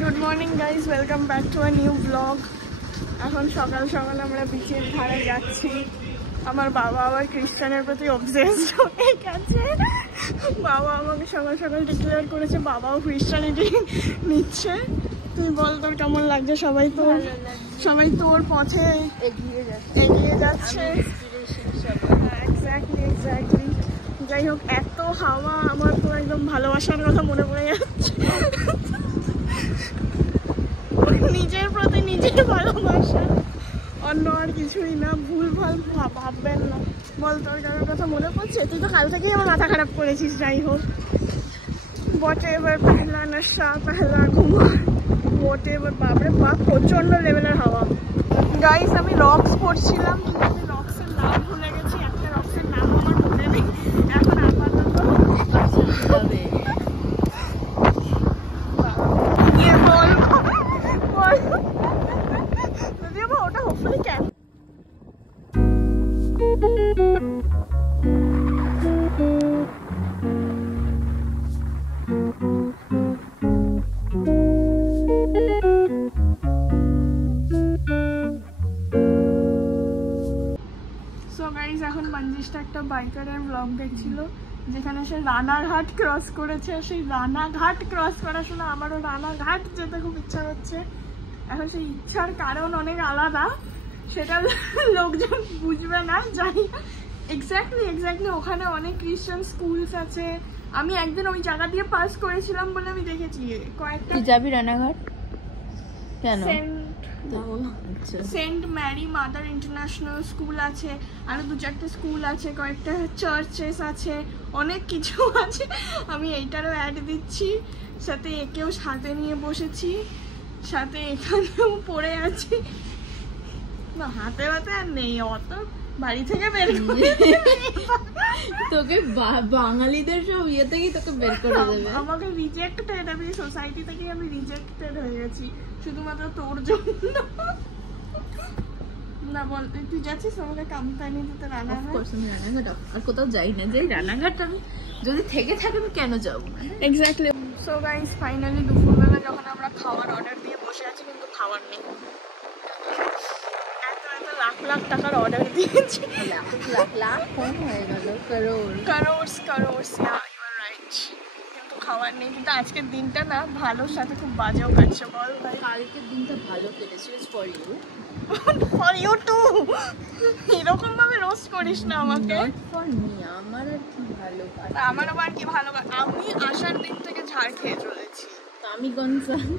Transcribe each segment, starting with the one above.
Good morning guys, welcome back to a new blog. এখন সকাল সকাল আমরা বিচের ধারে যাচ্ছি। আমার বাবা আবার খ্রিস্টানের প্রতি অবসেসড হয়ে গেছে। বাবা আমাকে সকাল সকাল ডিক্লেয়ার করেছে বাবাও খ্রিস্টানিটি নিচ্ছে। তুই বল তোর কেমন লাগছে? সবাই তোর পথে এগিয়ে যাচ্ছে। এক্স্যাক্টলি। যাই হোক, এত হাওয়া, আমার তো একদম ভালোবাসার কথা মনে পড়ে যাচ্ছে। নিজের প্রতি নিজের ভালোবাসা, অন্য আর কিছুই না। ভুল ভাল ভাববেন না। বল তোর কারোর কথা মনে পড়ছে? তুই তো কাল থেকেই আমার মাথা খারাপ করেছিস। যাই হোক, whatever, পহলা নশা পহলা ঘুমার, whatever। বাপরে বাপ, প্রচন্ড লেভেলের হাওয়া। গাইস, আমি রক্স পড়ছিলাম, কিন্তু আমি রক্সের নাম ভুলে গেছি। একটা রক্সের নাম আমার মনে নেই এখন আপাতত। ওটা হোপফুলি ক্যান। এখন মঞ্জিষ্টা একটা বাইকারের ব্লগ দেখছিল, যেখানে সে রানাঘাট ক্রস করেছে। সেই রানাঘাট ক্রস করার সময় আমারও রানাঘাট যেতে খুব ইচ্ছা হচ্ছে। এখন সেই ইচ্ছার কারণ অনেক আলাদা, সেটা লোকজন বুঝবে না, জানি। এক্স্যাক্টলি ওখানে অনেক খ্রিস্টান স্কুলস আছে। আমি একদিন ওই জায়গা দিয়ে পাস করেছিলাম বলে আমি দেখেছি কয়েকটা। তুই যাবি রানাঘাট কেন? Saint Mary mother international school আছে, আরো 2-4টে স্কুল আছে, কয়েকটা চার্চেস আছে, অনেক কিছু আছে। আমি এইটারও অ্যাড দিচ্ছি, সাথে একেও সাথে নিয়ে বসেছি, সাথে এখানেও পড়ে আছি। না, হাতে হাতে আর নেই, অত বাড়ি থেকে বের করে তোকে বাঙালিদের সব ইয়ে থেকেই তোকে বের করে দেবে। আমাকে রিজেক্টেড, আমি সোসাইটি থেকে আমি রিজেক্টেড হয়ে গেছি শুধুমাত্র তোর জন্য। না বল, তুই যাচ্ছিস আমাকে কোম্পানি দিতে রানাঘাট? আমি রানাঘাট আর কোথাও যাই না, যাই রানাঘাট। আমি যদি থেকে থাকে আমি কেন যাবো? এক্স্যাক্টলি। সো গাইস, ফাইনালি দুপুরবেলা যখন আমরা খাওয়ার অর্ডার দিয়ে বসে আছি, কিন্তু খাওয়ার নেই। এত লাখ লাখ টাকার অর্ডার দিয়েছি, লাখ ফোন হয়ে গেল, কারোর্স ইউ আর রাইট, কিন্তু খাওয়ার নেই। কিন্তু আজকের দিনটা না ভালোর সাথে খুব বাজেও কাটছে। বল ভাই, কালকের দিনটা ভালো কেটেছে ফর ইউ টু। এরকম ভাবে রোস্ট করিস না আমাকে। ফর মি, আমার আর কি ভালো কাটে? আমার আবার কি ভালো কাটে? আমি আসার দিন থেকে ঝাড় খেয়ে চলেছি। আমি কনসার্ন,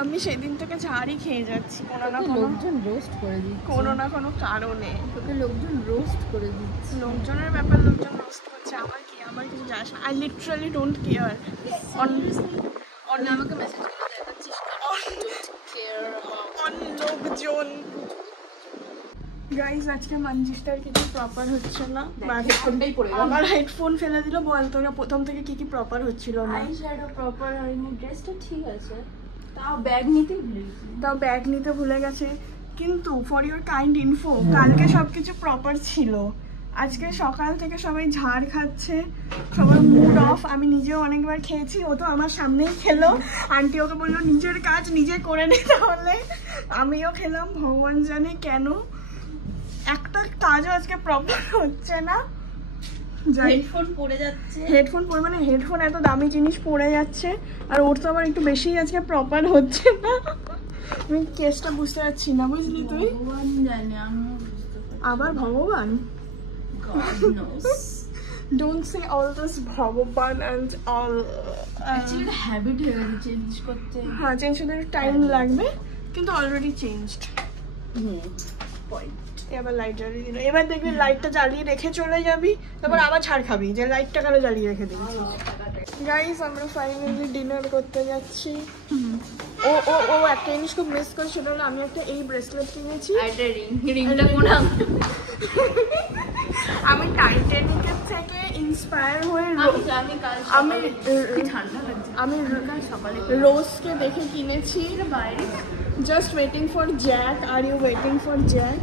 আমি সেদিন থেকে ঝাড়ই খেয়ে যাচ্ছি কোনো না কোনো। লোকজন রোস্ট করে দিচ্ছে কোনো না কোনো কারণে। তোকে লোকজন রোস্ট করে দিচ্ছে। লোকজনের ব্যাপার, লোকজন রোস্ট করছে, আমার কি? আমার কিছু যায় আসে না। I literally don't care. আমাকে মেসেজ করে দেখাচ্ছিস লোকজন। গাইজ, আজকে মঞ্জিষ্টার কিছু প্রপার হচ্ছে না। আমার হেডফোন ফেলে দিল। বল তোরা প্রথম থেকে কি কি প্রপার হচ্ছিল না? আই শ্যাডো প্রপার হয়নি, ড্রেসটা ঠিক আছে, তাও ব্যাগ নিতে ভুলে গেছে। কিন্তু ফর ইউর কাইন্ড ইনফো, কালকে সবকিছু প্রপার ছিল। আজকে সকাল থেকে সবাই ঝাড় খাচ্ছে, সবার মুড অফ। আমি নিজেও অনেকবার খেয়েছি, ও তো আমার সামনেই খেলো। আন্টি ওকে বললো নিজের কাজ নিজে করে নিতে হলে, আমিও খেলাম। ভগবান জানে কেন একটা কাজও আজকে প্রপার হচ্ছে না। হেডফোন পড়ে যাচ্ছে, হেডফোন এত দামি জিনিস পড়ে যাচ্ছে, আর ওর তো আবার একটু বেশি আজকে প্রপার হচ্ছে না। আমি কেসটা বুঝতে পারছি না, বুঝলি তুই? ভগবান জানে, আমিও বুঝতে পারছি। আবার ভগবান, God knows. Don't say all this ভগবান and all. Actually habit হয়ে গেছে চেঞ্জ করতে। হ্যাঁ, চেঞ্জ করতে টাইম লাগবে, কিন্তু অলরেডি চেঞ্জড। পয়েন্ট। এবার লাইট জ্বালিয়ে দিল। এবার দেখবি লাইটটা জ্বালিয়ে রেখে চলে যাবি, তারপর আবার ছাড় খাবি যে লাইটটা কেন জ্বালিয়ে রেখে দিয়েছিস। গাইস, আমরা ফাইনালি ডিনার করতে যাচ্ছি। ও একটা জিনিস খুব মিস করে, সেটা হলো আমি একটা এই ব্রেসলেট কিনেছি। রিংটা কোনা আমি টাইটানিকের থেকে ইন্সপায়ার হয়ে আমি রোজকে দেখে কিনেছি। Just waiting for Jack. Are you waiting for Jack?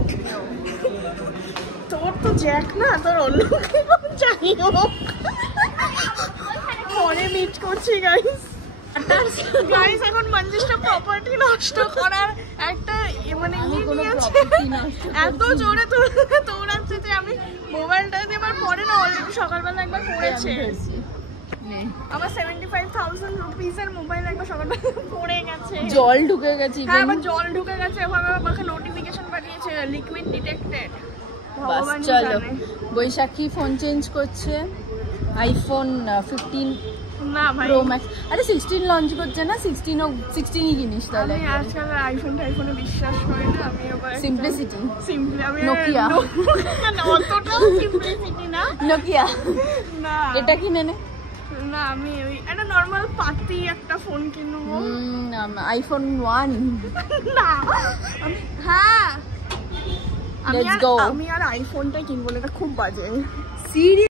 তোর তো জ্যাক না, তোর অন্য যাই হোক, পরে মিট করছি গাইস। গাইস এখন মঞ্জিশটা প্রপার্টি নষ্ট করার একটা মানে এত জোরে দৌড়াচ্ছে যে আমি মোবাইলটা এবার পরে না অলরেডি সকালবেলা একবার পড়েছে আমার 75,000 রুপিসের মোবাইল একবার সকালবেলা পড়ে গেছে, জল ঢুকে গেছে। হ্যাঁ আবার জল ঢুকে গেছে, এবার আমাকে নোটিফিকেশন পাঠিয়েছে লিকুইড ডিটেক্টেড। চলো বৈশাখী ফোন চেঞ্জ করছে, আইফোন 15 না ভাই প্রো ম্যাক্স। আরে 16 লঞ্চ করছে না, 16ই কিনিস তাহলে। আমি আজকাল আইফোনে বিশ্বাস করি না, আমি আবার সিম্পলিসিটি আমি নোকিয়া না অতটাও সিম্পলিসিটি না, নোকিয়া না এটা কিনে নে না। আমি ওই একটা নরমাল পাতি একটা ফোন কিনবো, আইফোন 1 না হ্যাঁ Let's go. আমি আর আইফোনটা কিনবো না, এটা খুব বাজে। সিরিয়াস